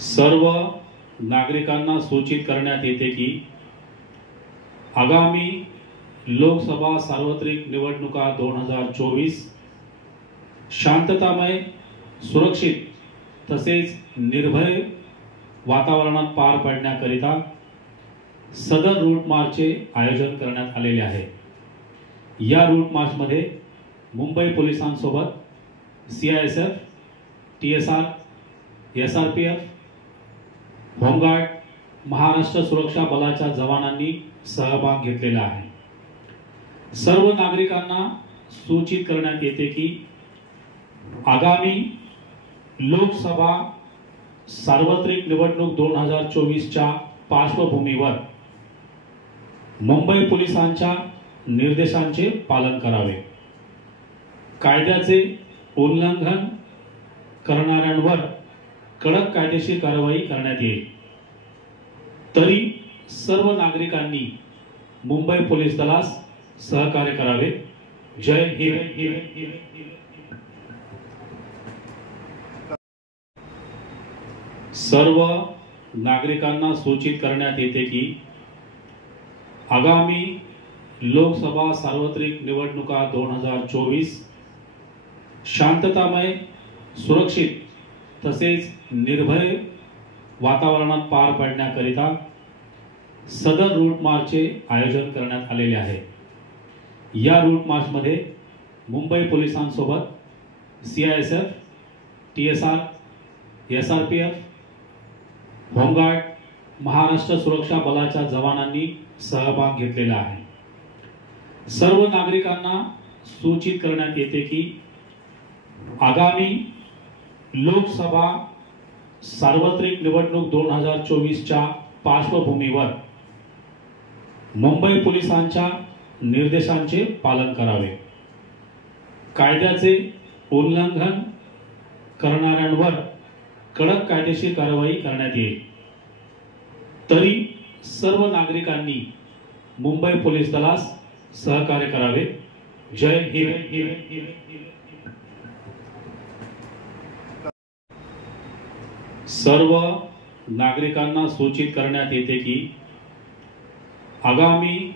सर्व नागरिकांना सूचित करण्यात येते की आगामी लोकसभा सार्वत्रिक निवडणुका 2024 शांततामय, सुरक्षित तसेच निर्भय वातावरणात पार पाडण्याकरिता सदर रूट मार्चचे आयोजन करण्यात आलेले आहे। या रूट मार्चमध्ये मुंबई पोलिसांसोबत CISF, TSR, SRPF, home guard, Maharashtra सुरक्षा बलाच्या जवानांनी सहभाग घेतलेला आहे। सर्व नागरिकांना सूचित करण्यात येते की आगामी लोकसभा सार्वत्रिक निवडणूक 2024 च्या पार्श्वभूमीवर मुंबई पोलिसांच्या निर्देशांचे पालन करावे। कायद्याचे उल्लंघन करणाऱ्यांवर कडक कायदेशीर कारवाई करण्यात येईल। तरी सर्व नागरिकांनी मुंबई पोलीस दलास सहकार्य करावे। जय हिंद। सर्व नागरिकांना सूचित करण्यात येते की आगामी लोकसभा सार्वत्रिक निवडणुका 2024 शांततामय, सुरक्षित तसेच निर्भय वातावरणात पार पाडण्याकरिता सदर रूट मार्चचे आयोजन करण्यात आलेले आहे। या रूट मार्चमध्ये मुंबई पोलिसांसोबत CISF, TSR, SRPF, home guard, Maharashtra सुरक्षा बलाच्या जवानांनी सहभाग घेतलेला आहे। सर्व नागरिकांना सूचित करण्यात येते की आगामी लोकसभा सार्वत्रिक निवडणूक 2024 च्या पार्श्वभूमीवर मुंबई पोलिसांच्या निर्देशांचे पालन करावे। कायद्याचे उल्लंघन करणाऱ्यांवर कडक कायदेशीर कारवाई करण्यात येईल। तरी सर्व नागरिकांनी मुंबई पोलीस दलास सहकार्य करावे। जय हिंद। सर्व नागरिकांना सूचित करण्यात येते की आगामी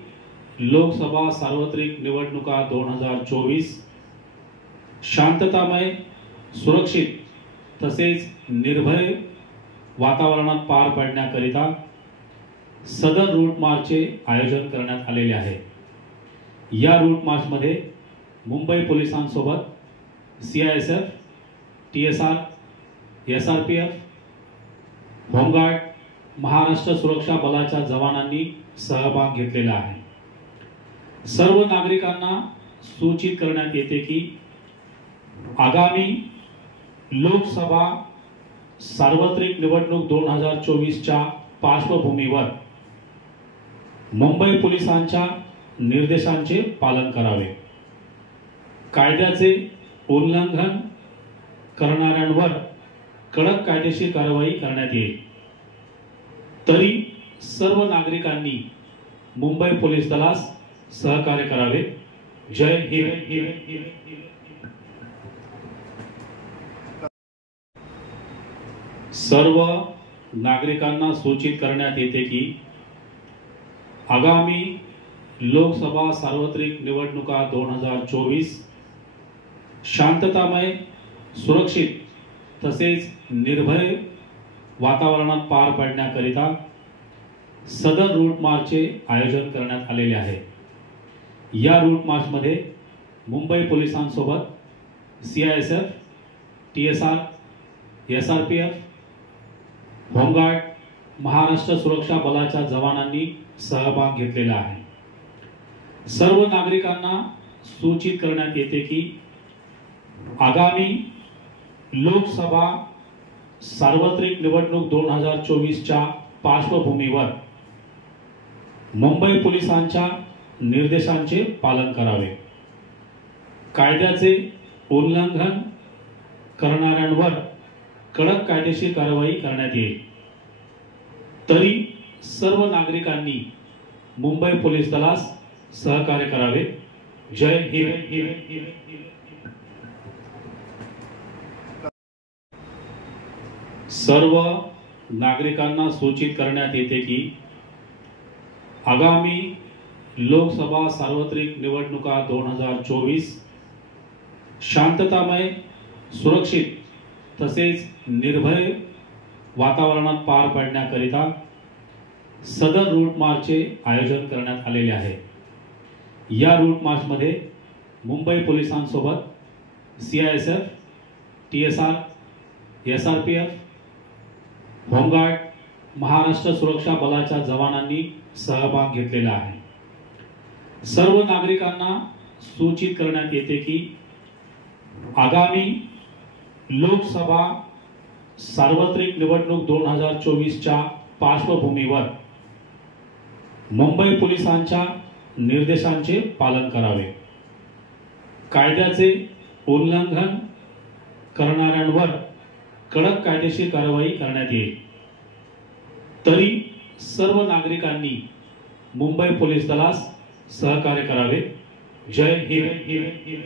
लोकसभा सार्वत्रिक निवडणुका 2024 शांततामय, सुरक्षित तसेच निर्भय वातावरणात पार पाडण्याकरिता सदर रूट मार्चचे आयोजन करण्यात आलेले आहे। या रूट मार्चमध्ये मुंबई पोलिसांसोबत CISF, TSR, SRPF, home guard, Maharashtra सुरक्षा बलाच्या जवानांनी सहभाग घेतलेला आहे। सर्व नागरिकांना सूचित करण्यात येते की आगामी लोकसभा सार्वत्रिक निवडणूक 2024 च्या पार्श्वभूमीवर मुंबई पोलिसांच्या निर्देशांचे पालन करावे। कायद्याचे उल्लंघन करणाऱ्यांवर कडक कायदेशीर कारवाई करण्यात येईल। तरी सर्व नागरिकांनी मुंबई पोलीस दलास सहकार्य करावे। जय हिंद। सर्व नागरिकांना सूचित करण्यात येते की आगामी लोकसभा सार्वत्रिक निवडणुका 2024 शांततामय, सुरक्षित तसेच निर्भय वातावरणात पार पाडण्याकरिता सदर रूट मार्चचे आयोजन करण्यात आलेले आहे। या रूट मार्चमध्ये मुंबई पोलिसांसोबत CISF, TSR, SRPF, home guard, Maharashtra सुरक्षा बलाच्या जवानांनी सहभाग घेतलेला आहे। सर्व नागरिकांना सूचित करण्यात येते की आगामी लोकसभा सार्वत्रिक निवडणूक 2024 च्या पार्श्वभूमीवर मुंबई पोलिसांच्या निर्देशांचे पालन करावे। कायद्याचे उल्लंघन करणाऱ्यांवर कडक कायदेशीर कारवाई करण्यात येईल। तरी सर्व नागरिकांनी मुंबई पोलीस दलास सहकार्य करावे। जय हिंद। सर्व नागरिकांना सूचित करण्यात येते की आगामी लोकसभा सार्वत्रिक निवडणुका 2024 शांततामय, सुरक्षित तसेच निर्भय वातावरणात पार पाडण्याकरिता सदर रूट मार्चचे आयोजन करण्यात आलेले आहे। या रूट मार्चमध्ये मुंबई पोलिसांसोबत CISF, TSR, SRPF, home guard, Maharashtra सुरक्षा बलाच्या जवानांनी सहभाग घेतलेला आहे। सर्व नागरिकांना सूचित करण्यात येते की आगामी लोकसभा सार्वत्रिक निवडणूक 2024च्या पार्श्वभूमीवर मुंबई पोलिसांच्या निर्देशांचे पालन करावे। कायद्याचे उल्लंघन करणाऱ्यांवर कडक कायदेशीर कारवाई करण्यात येईल। तरी सर्व नागरिकांनी मुंबई पोलीस दलास सहकार्य करावे। जय हिंद।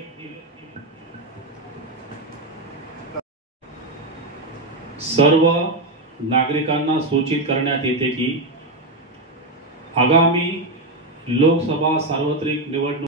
सर्व नागरिकांना सूचित करण्यात येते की आगामी लोकसभा सार्वत्रिक निवडणूक